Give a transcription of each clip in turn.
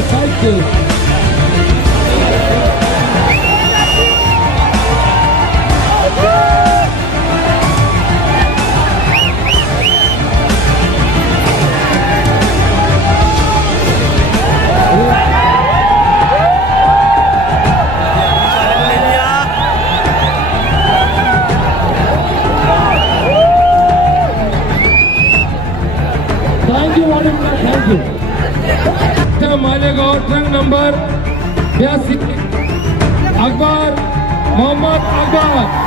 Cycle thank you. Malegaon trunk number 82 Akbar Mohammad Akbar.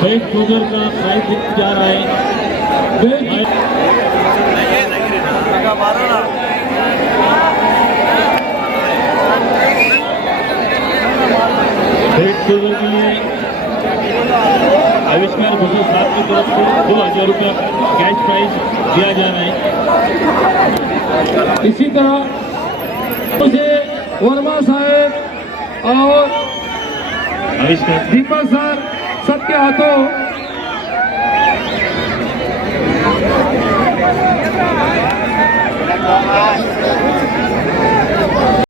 Best cruiser का price जा रहा है। बेस्ट क्रूजर के लिए आविष्कार भूषण साहब की तरफ से 2000 रुपया कैश प्राइज दिया जा रहा है। इसी तरह मुझे वर्मा साहेब और आविष्कार दीपक सर सबके हाथों